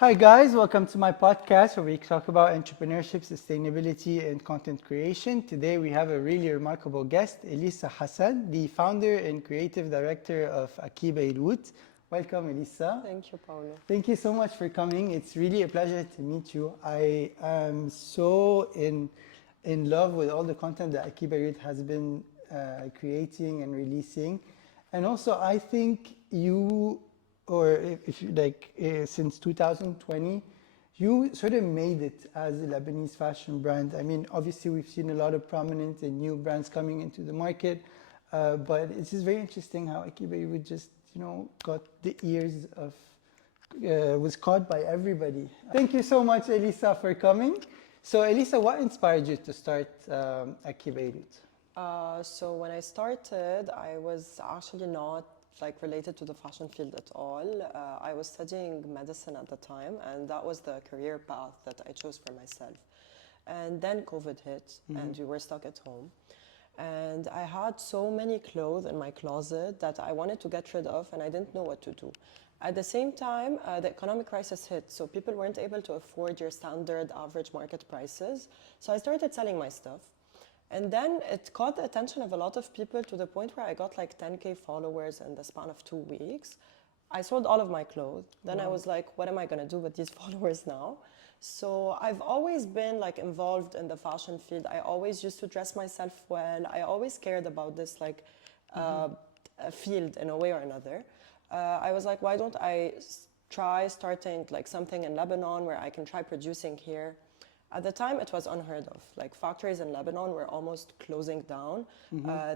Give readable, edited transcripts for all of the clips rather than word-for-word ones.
Hi, guys. Welcome to my podcast where we talk about entrepreneurship, sustainability, and content creation. Today, we have a really remarkable guest, Elissa Hassan, the founder and creative director of Beirut. Welcome, Elissa. Thank you, Paolo. Thank you so much for coming. It's really a pleasure to meet you. I am so in love with all the content that Beirut has been creating and releasing. And also, I think you or if you like since 2020 you sort of made it as a Lebanese fashion brand. I mean, obviously we've seen a lot of prominent and new brands coming into the market, but it's just very interesting how Beirut just got the ears of was caught by everybody. Thank you so much, Elissa, for coming. So Elissa, what inspired you to start Beirut? So when I started, I was actually not related to the fashion field at all. I was studying medicine at the time, and that was the career path that I chose for myself. And then COVID hit, and we were stuck at home. And I had so many clothes in my closet that I wanted to get rid of, and I didn't know what to do. At the same time, the economic crisis hit, so people weren't able to afford your standard average market prices. So I started selling my stuff. And then it caught the attention of a lot of people to the point where I got like 10K followers in the span of 2 weeks. I sold all of my clothes. Then I was like, what am I going to do with these followers now? So I've always been involved in the fashion field. I always used to dress myself well. I always cared about this field in a way or another. I was like, why don't I try starting something in Lebanon where I can try producing here? At the time, it was unheard of. Factories in Lebanon were almost closing down.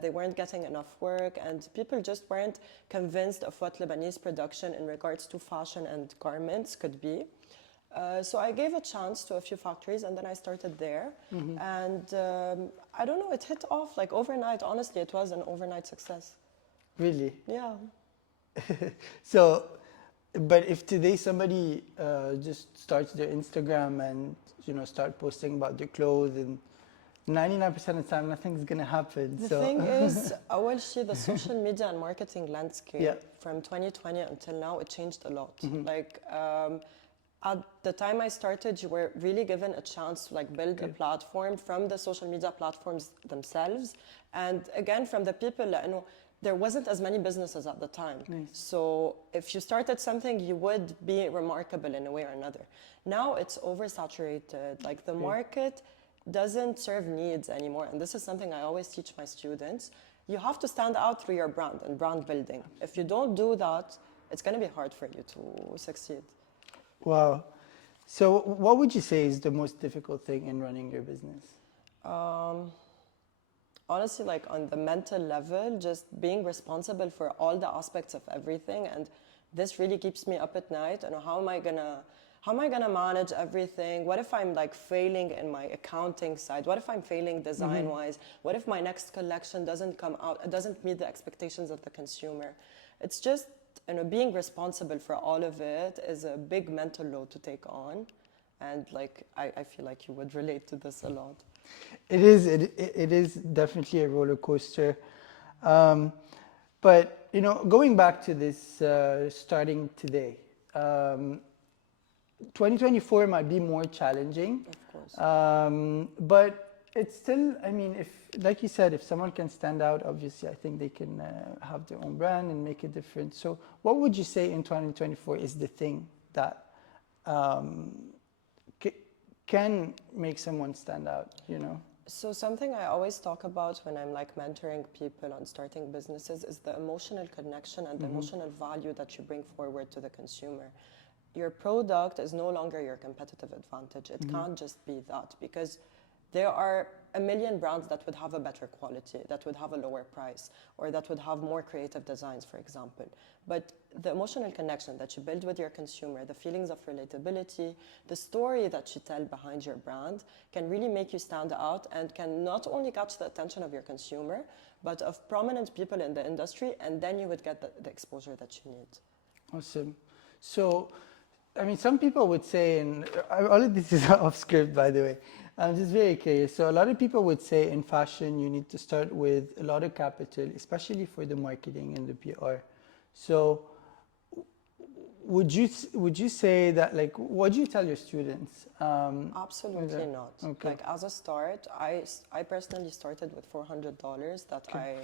They weren't getting enough work, and people just weren't convinced of what Lebanese production in regards to fashion and garments could be. So I gave a chance to a few factories, and then I started there. And I don't know, it hit off overnight. Honestly, it was an overnight success. Really? Yeah. So, but if today somebody just starts their Instagram and start posting about their clothes, and 99% of the time nothing's gonna happen. The thing is, the social media and marketing landscape from 2020 until now, it changed a lot. At the time I started, you were really given a chance to build a platform from the social media platforms themselves, and again from the people. There wasn't as many businesses at the time. Nice. So if you started something, you would be remarkable in a way or another. Now it's oversaturated. The market doesn't serve needs anymore. And this is something I always teach my students. You have to stand out through your brand and brand building. If you don't do that, it's going to be hard for you to succeed. Wow. So what would you say is the most difficult thing in running your business? Honestly, on the mental level, just being responsible for all the aspects of everything, and this really keeps me up at night. How am I gonna manage everything? What if I'm failing in my accounting side? What if I'm failing design-wise? What if my next collection doesn't come out? It doesn't meet the expectations of the consumer. It's just being responsible for all of it is a big mental load to take on, and I feel like you would relate to this a lot. It is definitely a roller coaster. But, going back to this, starting today, 2024 might be more challenging. Of course. But it's still, if, like you said, if someone can stand out, obviously, I think they can have their own brand and make a difference. So what would you say in 2024 is the thing that can make someone stand out, So something I always talk about when I'm mentoring people on starting businesses is the emotional connection and the emotional value that you bring forward to the consumer. Your product is no longer your competitive advantage. It can't just be that, because there are a million brands that would have a better quality, that would have a lower price, or that would have more creative designs, for example. But the emotional connection that you build with your consumer, the feelings of relatability, the story that you tell behind your brand can really make you stand out and can not only catch the attention of your consumer, but of prominent people in the industry, and then you would get the exposure that you need. Awesome. So, some people would say, and all of this is off script, by the way, I'm just very curious. So a lot of people would say in fashion, you need to start with a lot of capital, especially for the marketing and the PR. So would you say that, like, what do you tell your students? Absolutely not. Okay. Like as a start, I personally started with $400 that Okay. I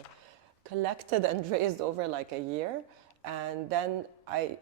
collected and raised over like a year, and then I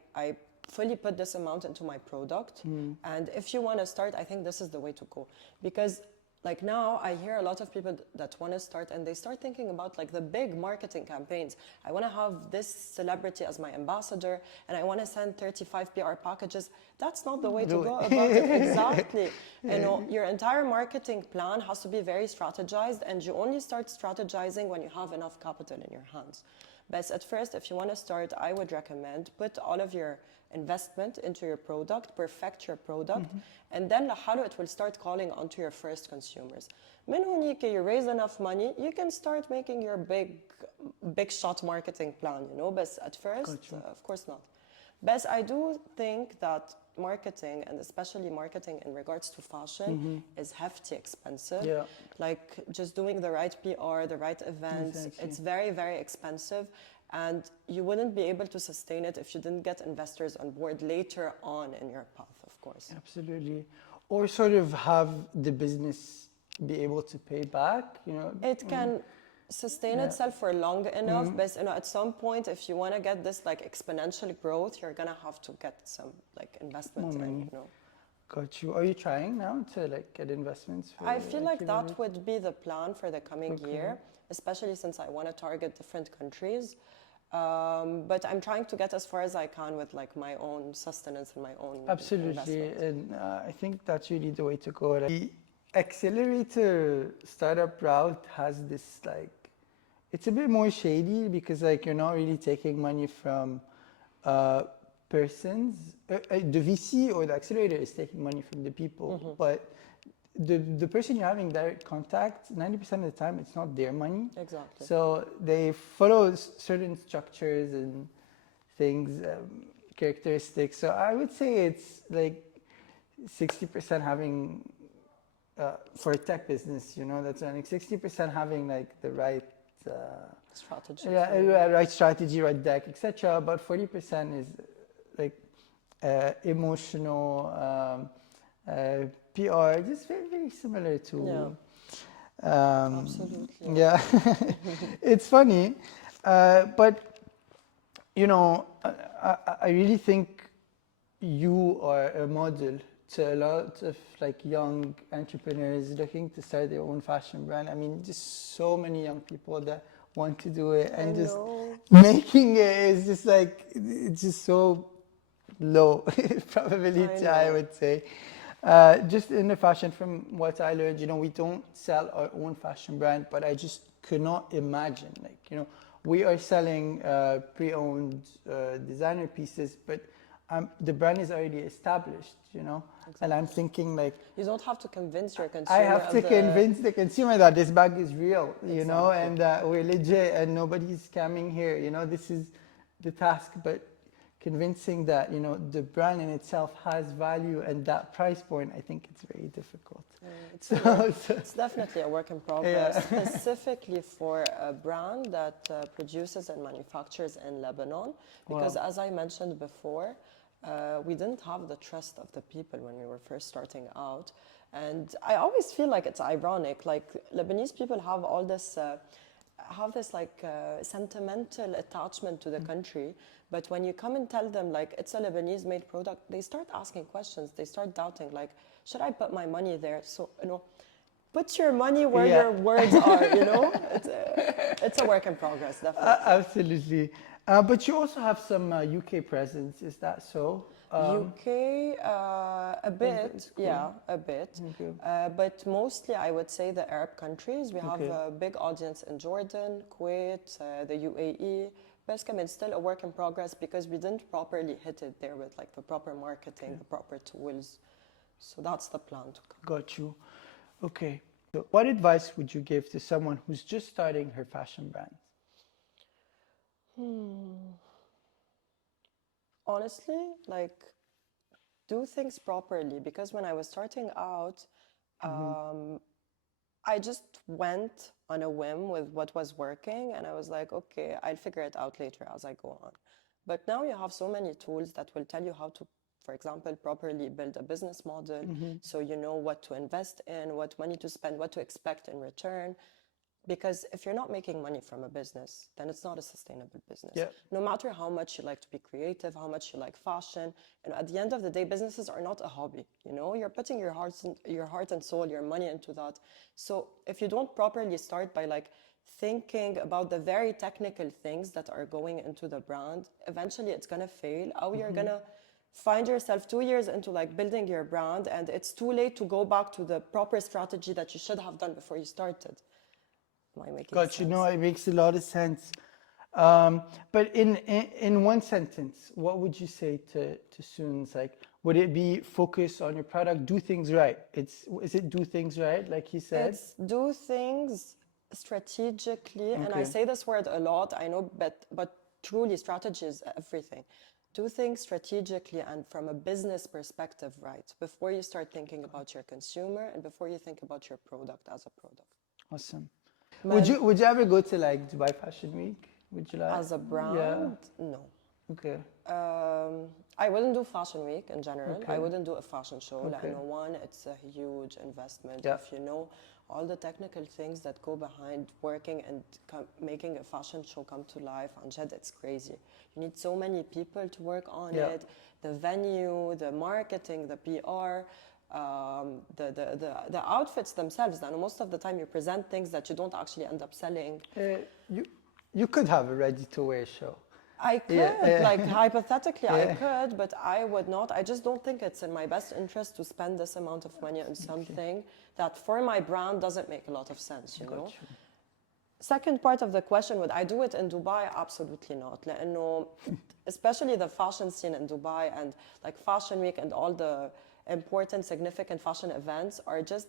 fully put this amount into my product. And if you want to start, I think this is the way to go, because like now I hear a lot of people that want to start and they start thinking about like the big marketing campaigns. I want to have this celebrity as my ambassador and I want to send 35 PR packages. That's not the way to go about it. Exactly. You know, your entire marketing plan has to be very strategized, and you only start strategizing when you have enough capital in your hands. But at first, if you want to start, I would recommend put all of your investment into your product, perfect your product, and then لحاله it will start calling onto your first consumers. من هونيك you raise enough money, you can start making your big shot marketing plan, you know, but at first, of course not. But I do think that marketing, and especially marketing in regards to fashion, is hefty expensive. Yeah. Like just doing the right PR, the right events, Exactly. it's very, very expensive. And you wouldn't be able to sustain it if you didn't get investors on board later on in your path, of course. Absolutely. Or sort of have the business be able to pay back, you know. It can sustain itself for long enough, but you know, at some point, if you want to get this like exponential growth, you're gonna have to get some like investment in, you know. Got you. Are you trying now to like get investments for I feel like Beirut? that would be the plan for the coming year, especially since I want to target different countries. But I'm trying to get as far as I can with like my own sustenance and my own Absolutely, investment. and I think that's really the way to go. Like, the accelerator startup route has this like, it's a bit more shady because like you're not really taking money from persons. The VC or the accelerator is taking money from the people, but the person you're having direct contact, 90% of the time, it's not their money. Exactly. So they follow certain structures and things, characteristics. So I would say it's like 60% having, for a tech business, you know, that's running 60% having like the right Strategy. right strategy, right deck, etc. But 40% is like emotional, PR, just very, very similar to. Absolutely. Yeah, it's funny, but you know, I really think you are a model to a lot of like young entrepreneurs looking to start their own fashion brand. I mean, just so many young people that want to do it, and just making it is just like, it's just so low probability, I would say. Just in the fashion, from what I learned, you know, we don't sell our own fashion brand, but I just could not imagine, like, you know, we are selling pre-owned designer pieces, but the brand is already established, you know. Exactly. And I'm thinking like, you don't have to convince your consumer. I have to convince the consumer that this bag is real, you know, and that we're legit and nobody's scamming here, you know. This is the task, but convincing that, you know, the brand in itself has value and that price point, I think it's very difficult. It's definitely a work in progress, specifically for a brand that produces and manufactures in Lebanon, because as I mentioned before, we didn't have the trust of the people when we were first starting out. And I always feel like it's ironic, like Lebanese people have all this sentimental attachment to the country, but when you come and tell them like it's a Lebanese made product, they start asking questions, they start doubting, like, should I put my money there? So, you know, put your money where your words are, you know. It's a work in progress, definitely. Absolutely. But you also have some UK presence, is that so? UK, a bit, yeah, a bit. But mostly I would say the Arab countries. We have a big audience in Jordan, Kuwait, the UAE. Basically, it's still a work in progress because we didn't properly hit it there with like the proper marketing, the proper tools. So that's the plan to come. Got you. Okay. So what advice would you give to someone who's just starting her fashion brand? Honestly, like, do things properly, because when I was starting out, I just went on a whim with what was working, and I was like, okay, I'll figure it out later as I go on. But now you have so many tools that will tell you how to, for example, properly build a business model, so you know what to invest in, what money to spend, what to expect in return. Because if you're not making money from a business, then it's not a sustainable business. Yeah. No matter how much you like to be creative, how much you like fashion, and at the end of the day, businesses are not a hobby. You know, you're putting your heart and soul, your money into that. So if you don't properly start by like thinking about the very technical things that are going into the brand, eventually it's gonna fail. Or you're gonna find yourself 2 years into like building your brand, and it's too late to go back to the proper strategy that you should have done before you started. Am I making Got sense? you. No, it makes a lot of sense. But in one sentence, what would you say to students? Like, would it be focus on your product, do things right? Is it do things right, like he said? It's do things strategically, and I Okay. say this word a lot, I know, but truly strategy is everything. Do things strategically and from a business perspective, right? Before you start thinking about your consumer and before you think about your product as a product. Awesome. Man, Would you ever go to like Dubai Fashion Week? Would you like? as a brand, Yeah. no. Okay. I wouldn't do Fashion Week in general. I Okay. wouldn't do a fashion show. Like, Okay. no, one, it's a huge investment. Yeah. If you know all the technical things that go behind working and making a fashion show come to life, on Jed, it's crazy. You need so many people to work on Yeah. it. The venue, the marketing, the PR, the outfits themselves. And most of the time, you present things that you don't actually end up selling. You could have a ready-to-wear show. I could, Yeah. like hypothetically, I Yeah. could, but I would not. I just don't think it's in my best interest to spend this amount of money on something that for my brand doesn't make a lot of sense, you know? Got you. Second part of the question, would I do it in Dubai? Absolutely not. لأنه especially the fashion scene in Dubai and like Fashion Week and all the important, significant fashion events are just,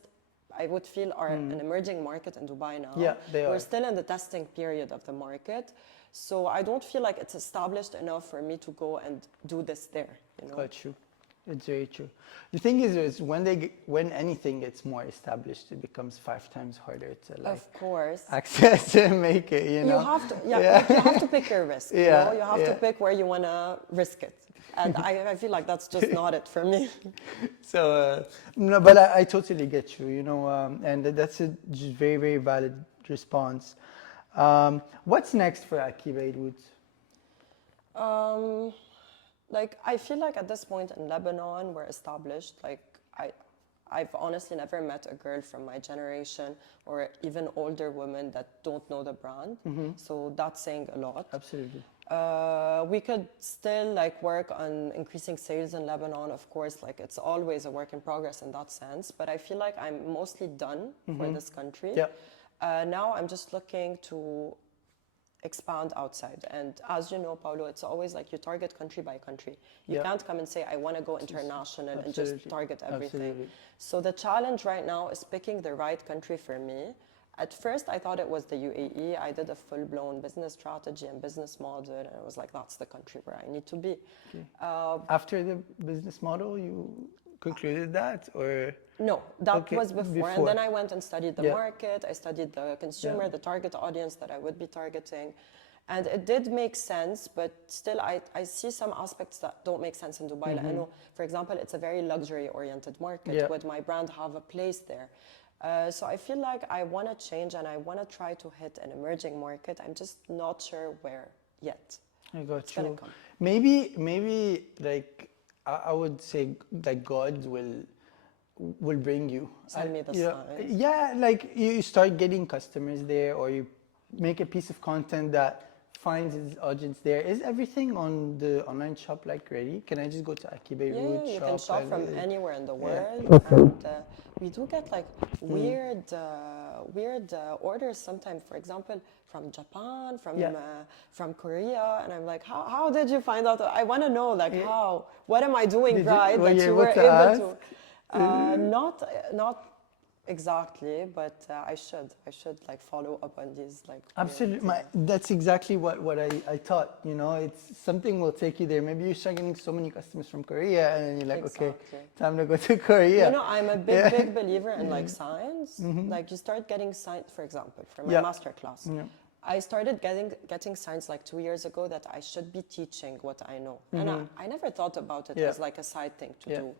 I would feel, are an emerging market in Dubai now. Yeah, they are. We're still in the testing period of the market. So I don't feel like it's established enough for me to go and do this there, you know? Got you. It's very true. The thing is when anything gets more established, it becomes 5 times harder to like Of course. access and make it. You know. You have to, like, you have to pick your risk. Yeah, You know? You have to yeah. pick where you want to risk it. And I feel like that's just not it for me. So no, but I totally get you. You know, and that's a just very very valid response. What's next for Aki Beirut? Like, I feel like at this point in Lebanon, we're established. Like, I've honestly never met a girl from my generation or even older women that don't know the brand. So that's saying a lot. Absolutely. We could still like work on increasing sales in Lebanon, of course. Like, it's always a work in progress in that sense. But I feel like I'm mostly done for this country. Yeah. Now I'm just looking to expand outside. And as you know, Paulo, it's always like you target country by country. You Yeah. can't come and say, I want to go international and just Absolutely. target everything. Absolutely. So the challenge right now is picking the right country for me. At first, I thought it was the UAE. I did a full-blown business strategy and business model, and I was like, that's the country where I need to be. Okay. After the business model, you concluded that, or? No, that Okay, was before. And then I went and studied the Yeah. market. I studied the consumer, Yeah. the target audience that I would be targeting. And it did make sense, but still I see some aspects that don't make sense in Dubai. Like, I know, for example, it's a very luxury-oriented market. Yeah. Would my brand have a place there? So I feel like I want to change and I want to try to hit an emerging market. I'm just not sure where yet. I got It's gonna you. come. Maybe like I would say like God will bring you. Send me the You know, signs. yeah, like you start getting customers there, or you make a piece of content that finds its audience there. Is everything on the online shop like ready? Can I just go to Aki Beirut Yeah, you can shop and, from anywhere in the world, Yeah. and we do get like weird orders sometimes. For example, from Japan, from Korea, and I'm like, how did you find out? I want to know, like, how? What am I doing Did you- right were that you you able were to able ask? to? Not exactly, but I should like follow up on these like. weird, Absolutely, that's exactly what I thought. You know, it's something will take you there. Maybe you start getting so many customers from Korea, and then you're like, okay, Exactly. time to go to Korea. You know, I'm a big, Yeah. big believer in like signs. Like you start getting signs, for example, for my Yeah. master class. Yeah. I started getting signs like 2 years ago that I should be teaching what I know. And I never thought about it as like a side thing to do.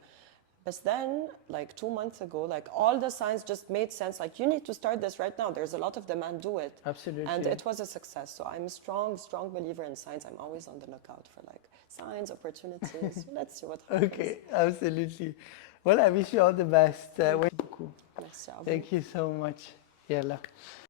But then, like 2 months ago, like all the signs just made sense. Like, you need to start this right now. There's a lot of demand, do it. Absolutely. And it was a success. So I'm a strong believer in signs. I'm always on the lookout for like signs, opportunities. Let's see what happens. Okay, absolutely. Well, I wish you all the best. Merci à vous. Thank you so much. Yalla.